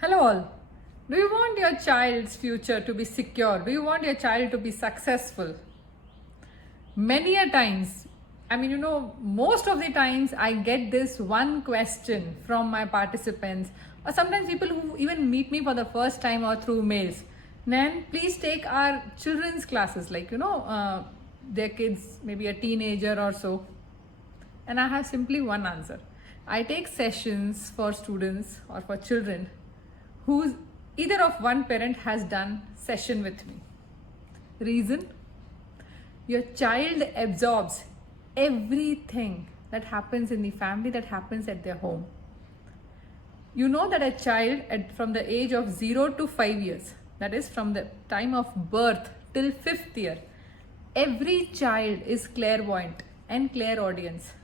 Hello, all. Do you want your child's future to be secure? Do you want your child to be successful? Many a times, most of the times, I get this one question from my participants, or sometimes people who even meet me for the first time or through mails. Nan, please take our children's classes, their kids, maybe a teenager or so. And I have simply one answer. I take sessions for students or for children whose either of one parent has done session with me. Reason? Your child absorbs everything that happens in the family, that happens at their home. You know that a child from the age of 0 to 5 years, that is from the time of birth till 5th year, every child is clairvoyant and clairaudience.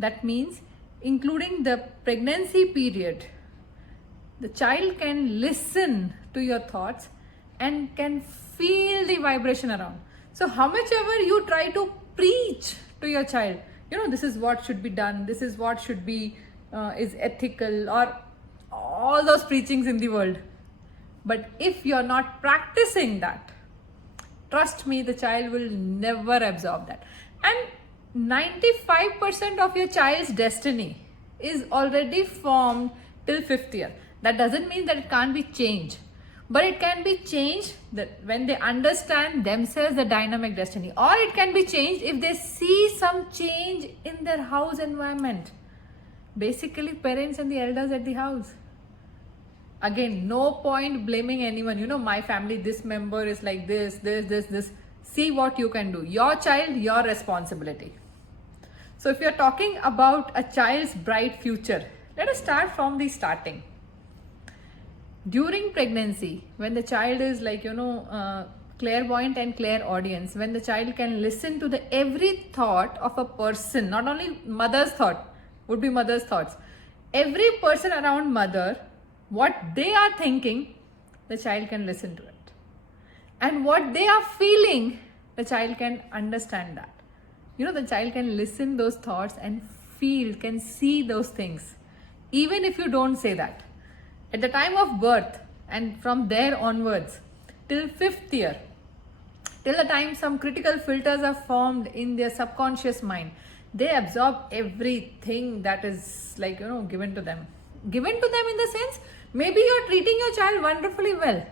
That means including the pregnancy period, the child can listen to your thoughts and can feel the vibration around. So how much ever you try to preach to your child, this is what should be done, this is what should be, is ethical, or all those preachings in the world. But if you're not practicing that, trust me, the child will never absorb that. And 95% of your child's destiny is already formed till 5th year. That doesn't mean that it can't be changed, but it can be changed that when they understand themselves, the dynamic destiny, or it can be changed if they see some change in their house environment. Basically, parents and the elders at the house. Again, no point blaming anyone. My family, this member is like this. See what you can do. Your child, your responsibility. So if you're talking about a child's bright future, let us start from the starting. During pregnancy, when the child is clairvoyant and clairaudience, when the child can listen to the every thought of a person, not only mother's thought, would be mother's thoughts, every person around mother, what they are thinking, the child can listen to it. And what they are feeling, the child can understand that. The child can listen those thoughts and feel, can see those things, even if you don't say that. At the time of birth and from there onwards till 5th year, till the time some critical filters are formed in their subconscious mind, they absorb everything that is given to them. Given to them in the sense, maybe you're treating your child wonderfully well,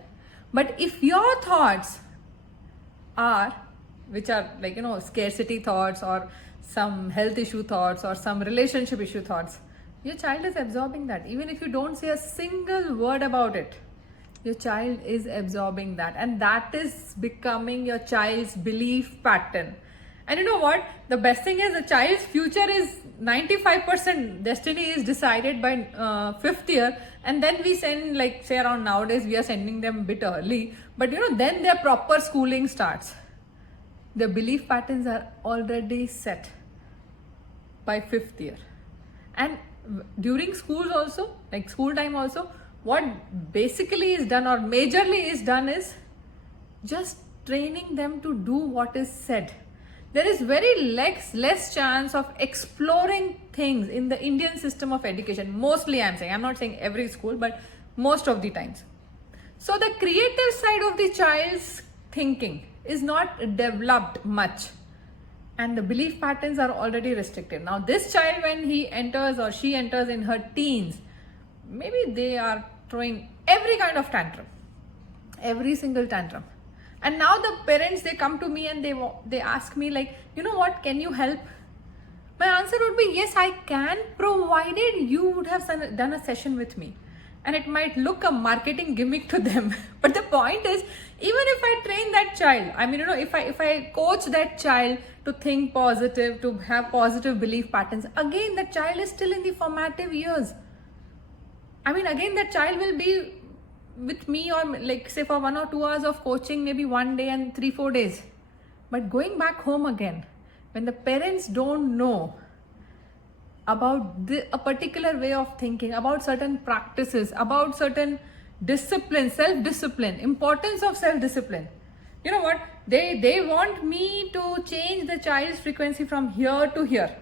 but if your thoughts are, which are scarcity thoughts or some health issue thoughts or some relationship issue thoughts, your child is absorbing that. Even if you don't say a single word about it, your child is absorbing that, and that is becoming your child's belief pattern. And you know what? The best thing is, the child's future is 95% destiny is decided by 5th year, and then we send, say around nowadays we are sending them a bit early, but then their proper schooling starts. Their belief patterns are already set by 5th year. And during schools also, school time also, what basically is done or majorly is done is just training them to do what is said. There is very less chance of exploring things in the Indian system of education. Mostly I'm not saying every school, but most of the times. So the creative side of the child's thinking is not developed much, and the belief patterns are already restricted. Now this child, when he enters or she enters in her teens, maybe they are throwing every kind of tantrum, every single tantrum. And now the parents, they come to me and they ask me what, can you help? My answer would be yes, I can, provided you would have done a session with me. And it might look a marketing gimmick to them, but the point is, even if I train that child, if I coach that child to think positive, to have positive belief patterns, again that child is still in the formative years. Again that child will be with me, or say for 1 or 2 hours of coaching, maybe one day and 3-4 days. But going back home again, when the parents don't know about a particular way of thinking, about certain practices, about certain discipline, self-discipline, importance of self-discipline, you know what, they want me to change the child's frequency from here to here,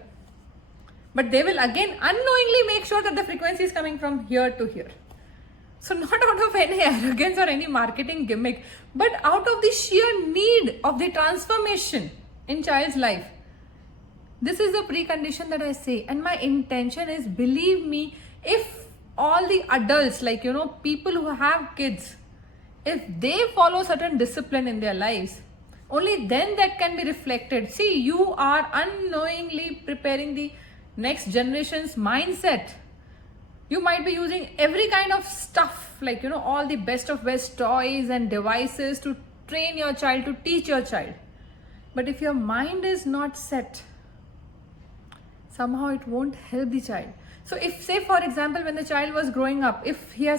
but they will again unknowingly make sure that the frequency is coming from here to here. So not out of any arrogance or any marketing gimmick, but out of the sheer need of the transformation in child's life. This is the precondition that I say, and my intention is, believe me, if all the adults, like people who have kids, if they follow certain discipline in their lives, only then that can be reflected. See, you are unknowingly preparing the next generation's mindset. You might be using every kind of stuff, like all the best of best toys and devices to train your child, to teach your child. But if your mind is not set, somehow it won't help the child. So if, say for example, when the child was growing up, if he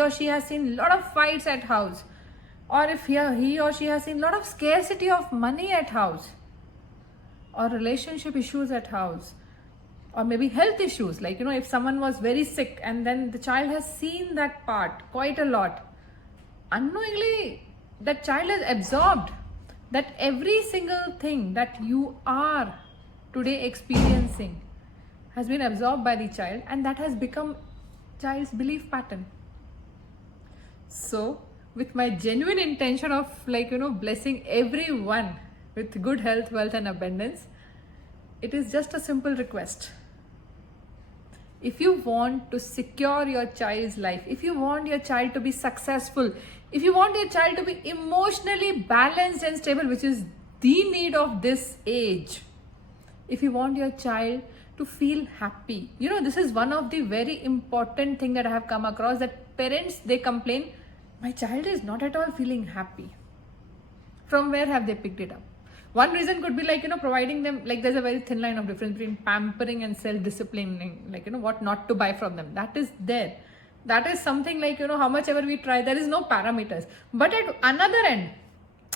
or she has seen a lot of fights at house, or if he or she has seen a lot of scarcity of money at house, or relationship issues at house, or maybe health issues, like if someone was very sick and then the child has seen that part quite a lot, unknowingly that child has absorbed that every single thing that you are today experiencing has been absorbed by the child, and that has become child's belief pattern. So with my genuine intention of blessing everyone with good health, wealth and abundance, it is just a simple request. If you want to secure your child's life, if you want your child to be successful, if you want your child to be emotionally balanced and stable, which is the need of this age, if you want your child to feel happy, this is one of the very important thing that I have come across, that parents, they complain, my child is not at all feeling happy. From where have they picked it up? One reason could be providing them, there's a very thin line of difference between pampering and self-disciplining, what not to buy from them. That is there. That is something how much ever we try, there is no parameters. But at another end,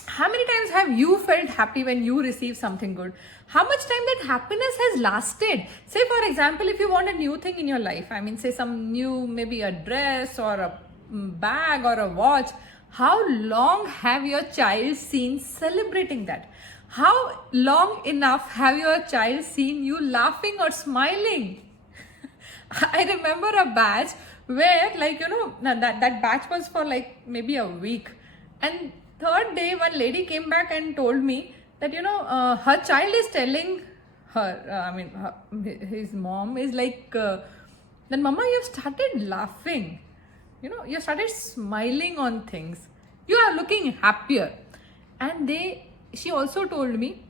how many times have you felt happy when you receive something good? How much time that happiness has lasted? Say for example, if you want a new thing in your life, say some new, maybe a dress or a bag or a watch, how long have your child seen celebrating that? How long enough have your child seen you laughing or smiling? I remember a batch where that batch was for maybe a week, and third day one lady came back and told me that her child is telling her, his mom is then mama, you have started laughing, you started smiling on things, you are looking happier. And she also told me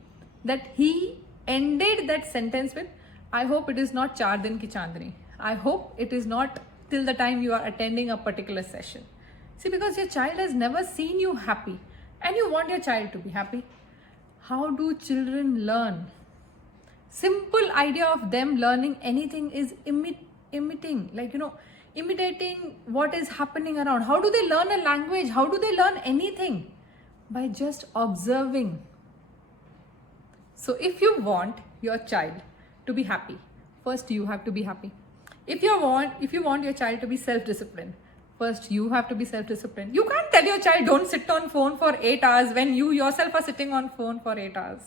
that he ended that sentence with, I hope it is not 4 din ki chandni, I hope it is not till the time you are attending a particular session. See, because your child has never seen you happy and you want your child to be happy. How do children learn? Simple idea of them learning anything is imitating what is happening around. How do they learn a language? How do they learn anything? By just observing. So if you want your child to be happy, first you have to be happy. If you want your child to be self-disciplined, first you have to be self-disciplined. You can't tell your child don't sit on phone for 8 hours when you yourself are sitting on phone for 8 hours.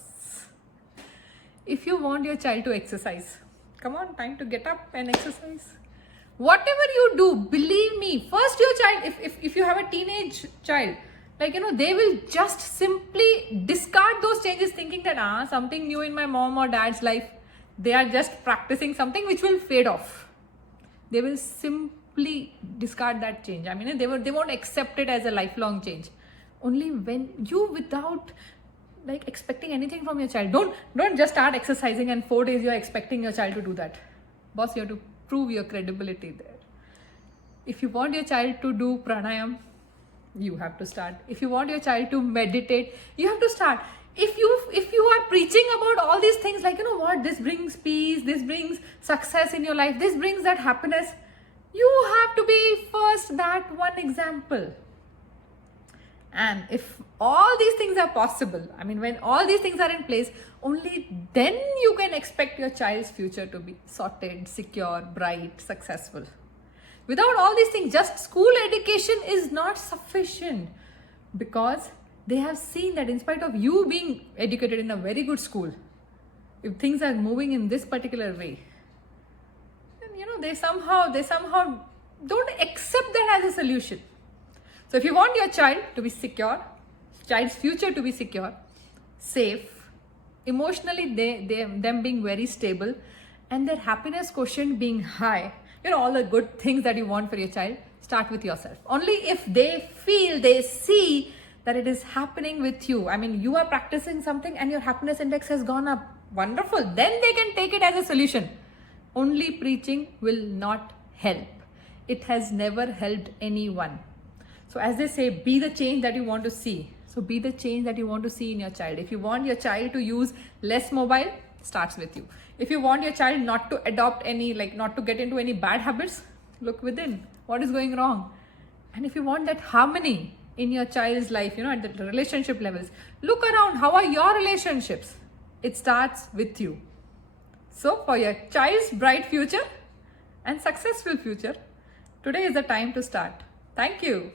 If you want your child to exercise, come on, time to get up and exercise. Whatever you do, believe me, first your child, if you have a teenage child, they will just simply discard those changes, thinking that something new in my mom or dad's life, they are just practicing something which will fade off. They will simply discard that change. They won't accept it as a lifelong change. Only when you, without expecting anything from your child, don't just start exercising and 4 days you are expecting your child to do that. Boss, you have to prove your credibility there. If you want your child to do pranayam, you have to start. If you want your child to meditate, you have to start. If you are preaching about all these things, this brings peace, this brings success in your life, this brings that happiness, you have to be first that one example. And if all these things are possible, when all these things are in place, only then you can expect your child's future to be sorted, secure, bright, successful. Without all these things, just school education is not sufficient, because they have seen that in spite of you being educated in a very good school, if things are moving in this particular way, then they somehow Don't accept that as a solution. So if you want your child to be secure, child's future to be secure, safe, emotionally them being very stable, and their happiness quotient being high, all the good things that you want for your child, start with yourself. Only if they feel, they see that it is happening with you. I mean, you are practicing something and your happiness index has gone up. Wonderful. Then they can take it as a solution. Only preaching will not help. It has never helped anyone. So as they say, be the change that you want to see. So be the change that you want to see in your child. If you want your child to use less mobile, starts with you. If you want your child not to adopt any, not to get into any bad habits, look within. What is going wrong? And if you want that harmony in your child's life, at the relationship levels, look around. How are your relationships? It starts with you. So for your child's bright future and successful future, today is the time to start. Thank you.